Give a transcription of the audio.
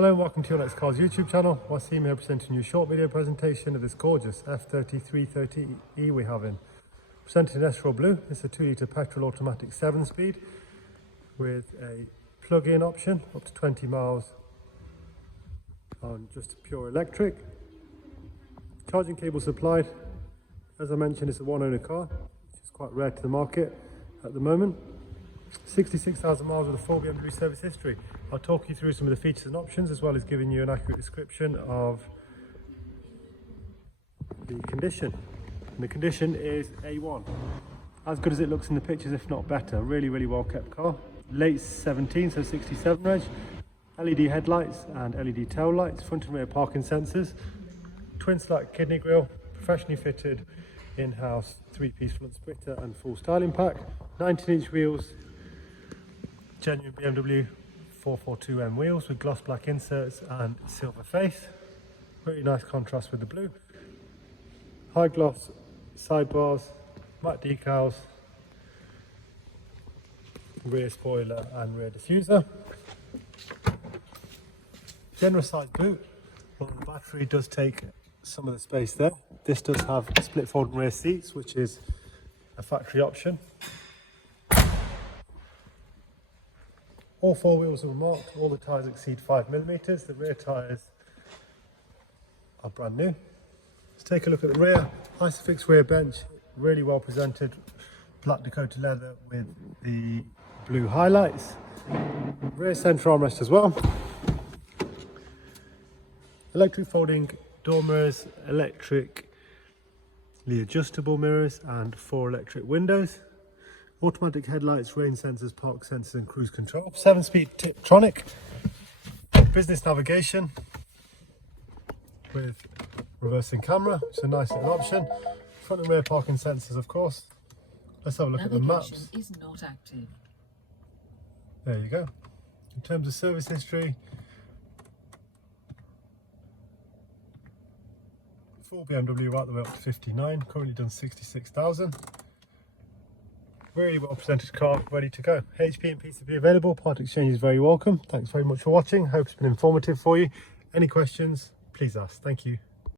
Hello and welcome to your Next Cars YouTube channel. Wasim here presenting you a short video presentation of this gorgeous F3330E we have in. Presented in Esral Blue. It's a 2-litre petrol automatic 7-speed with a plug-in option up to 20 miles on just pure electric. Charging cable supplied. As I mentioned, it's a one-owner car, which is quite rare to the market at the moment. 66,000 miles with a full BMW service history. I'll talk you through some of the features and options, as well as giving you an accurate description of the condition. And the condition is A1. As good as it looks in the pictures, if not better. Really well kept car. Late 17, so 67 reg. LED headlights and LED tail lights. Front and rear parking sensors. Twin slack kidney grille. Professionally fitted in-house 3-piece front splitter and full styling pack. 19-inch wheels. Genuine BMW 442M wheels with gloss black inserts and silver face. Really nice contrast with the blue. High gloss sidebars, matte decals, rear spoiler and rear diffuser. Generous sized boot, but the battery does take some of the space there. This does have split folding rear seats, which is a factory option. All four wheels are marked, all the tyres exceed 5mm. The rear tyres are brand new. Let's take a look at the rear. Isofix rear bench, really well presented. Black Dakota leather with the blue highlights. Rear centre armrest as well. Electric folding door mirrors, electrically adjustable mirrors and 4 electric windows. Automatic headlights, rain sensors, park sensors and cruise control. 7-speed Tiptronic. Business navigation with reversing camera. It's a nice little option. Front and rear parking sensors, of course. Let's have a look at the maps. Is not active. There you go. In terms of service history, full BMW right the way up to 59. Currently done 66,000. Really well presented car, ready to go. HP and PCP available. Part exchange is very welcome. Thanks very much for watching. Hope it's been informative for you. Any questions, please ask. Thank you.